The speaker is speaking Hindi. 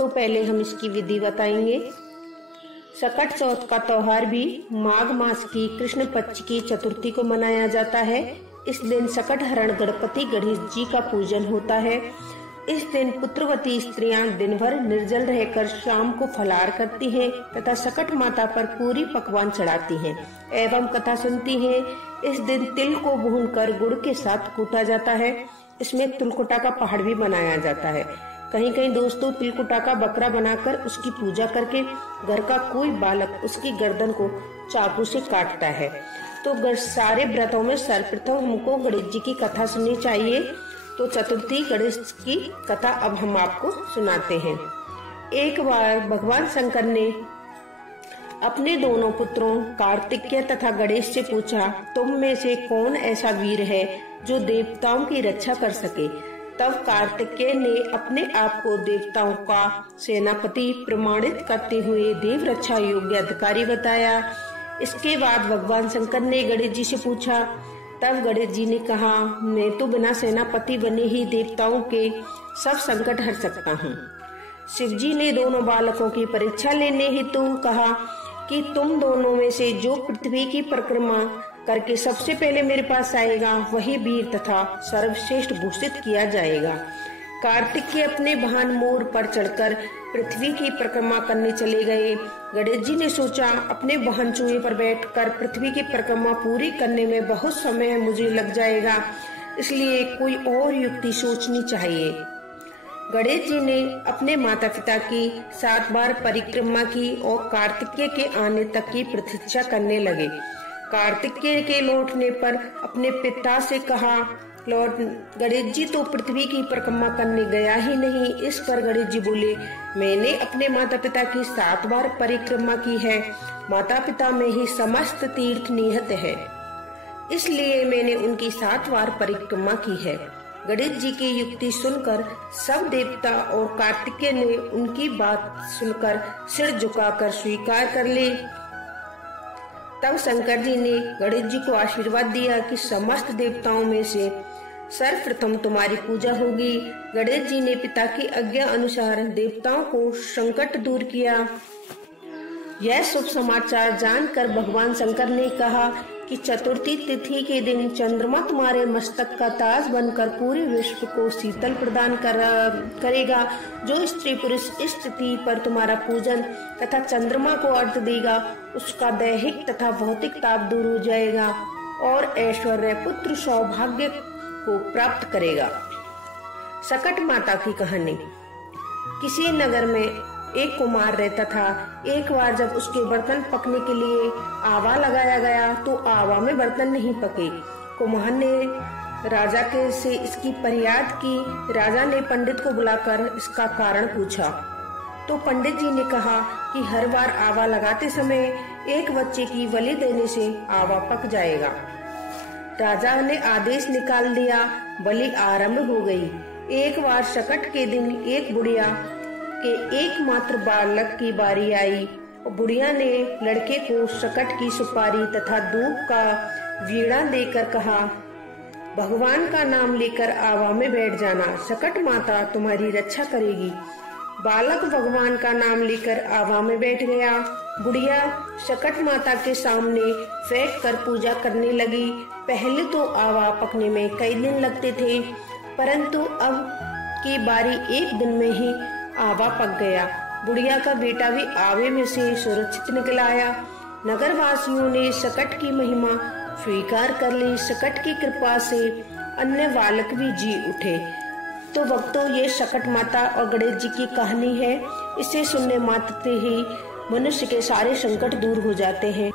दोस्तों, पहले हम इसकी विधि बताएंगे। सकट चौथ का त्योहार भी माघ मास की कृष्ण पक्ष की चतुर्थी को मनाया जाता है। इस दिन सकट हरण गणपति गणेश जी का पूजन होता है। इस दिन पुत्रवती स्त्रियां दिन भर निर्जल रहकर शाम को फलाहार करती हैं तथा सकट माता पर पूरी पकवान चढ़ाती हैं एवं कथा सुनती हैं। इस दिन तिल को भूनकर गुड़ के साथ कूटा जाता है। इसमें तिलकुटा का पहाड़ भी बनाया जाता है। कहीं कहीं दोस्तों तिलकुटा का बकरा बनाकर उसकी पूजा करके घर का कोई बालक उसकी गर्दन को चाकू से काटता है। तो सारे व्रतों में सर्वप्रथम हमको गणेश जी की कथा सुननी चाहिए। तो चतुर्थी गणेश की कथा अब हम आपको सुनाते हैं। एक बार भगवान शंकर ने अपने दोनों पुत्रों कार्तिकेय तथा गणेश से पूछा, तुम में से कौन ऐसा वीर है जो देवताओं की रक्षा कर सके। तब कार्तिकेय ने अपने आप को देवताओं का सेनापति प्रमाणित करते हुए देव रक्षा योग्य अधिकारी बताया। इसके बाद भगवान शंकर ने गणेश जी से पूछा। तब गणेश जी ने कहा, मैं तो बिना सेनापति बने ही देवताओं के सब संकट हर सकता हूँ। शिव जी ने दोनों बालकों की परीक्षा लेने हेतु कहा कि तुम दोनों में से जो पृथ्वी की परिक्रमा करके सबसे पहले मेरे पास आएगा वही वीर तथा सर्वश्रेष्ठ घोषित किया जाएगा। कार्तिकेय अपने वाहन मोर पर चढ़कर पृथ्वी की परिक्रमा करने चले गए। गणेश जी ने सोचा, अपने वाहन चूहे पर बैठकर पृथ्वी की परिक्रमा पूरी करने में बहुत समय मुझे लग जाएगा, इसलिए कोई और युक्ति सोचनी चाहिए। गणेश जी ने अपने माता पिता की 7 बार परिक्रमा की और कार्तिकेय के आने तक की प्रतीक्षा करने लगे। कार्तिकेय के लौटने पर अपने पिता से कहा, लॉर्ड गणेश जी तो पृथ्वी की परिक्रमा करने गया ही नहीं। इस पर गणेश जी बोले, मैंने अपने माता पिता की 7 बार परिक्रमा की है। माता पिता में ही समस्त तीर्थ निहित है, इसलिए मैंने उनकी 7 बार परिक्रमा की है। गणेश जी की युक्ति सुनकर सब देवता और कार्तिकेय ने उनकी बात सुनकर सिर झुकाकर स्वीकार कर ली। तब शंकर जी ने गणेश जी को आशीर्वाद दिया कि समस्त देवताओं में से सर्वप्रथम तुम्हारी पूजा होगी। गणेश जी ने पिता की आज्ञा अनुसार देवताओं को संकट दूर किया। यह शुभ समाचार जानकर भगवान शंकर ने कहा कि चतुर्थी तिथि के दिन चंद्रमा तुम्हारे मस्तक का ताज बनकर पूरे विश्व को शीतल प्रदान करेगा। जो स्त्री पुरुष इस तिथि पर तुम्हारा पूजन तथा चंद्रमा को अर्घ्य देगा, उसका दैहिक तथा भौतिक ताप दूर हो जाएगा और ऐश्वर्य पुत्र सौभाग्य को प्राप्त करेगा। सकट माता की कहानी। किसी नगर में एक कुमार रहता था। एक बार जब उसके बर्तन पकने के लिए आवा लगाया गया तो आवा में बर्तन नहीं पके। कुमार ने राजा के से इसकी फरियाद की। राजा ने पंडित को बुलाकर इसका कारण पूछा तो पंडित जी ने कहा कि हर बार आवा लगाते समय एक बच्चे की बलि देने से आवा पक जाएगा। राजा ने आदेश निकाल दिया। बलि आरंभ हो गई। एक बार सकट के दिन एक बुढ़िया के एकमात्र बालक की बारी आई। बुढ़िया ने लड़के को सकट की सुपारी तथा दूध का वीणा देकर कहा, भगवान का नाम लेकर आवा में बैठ जाना, सकट माता तुम्हारी रक्षा करेगी। बालक भगवान का नाम लेकर आवा में बैठ गया। बुढ़िया सकट माता के सामने फेंक कर पूजा करने लगी। पहले तो आवा पकने में कई दिन लगते थे, परंतु अब की बारी एक दिन में ही आवा पक गया। बुढ़िया का बेटा भी आवे में से सुरक्षित निकल आया। नगर वासियों ने सकट की महिमा स्वीकार कर ली। सकट की कृपा से अन्य बालक भी जी उठे। तो भक्तों, ये सकट माता और गणेश जी की कहानी है। इसे सुनने मात्र ही मनुष्य के सारे संकट दूर हो जाते हैं।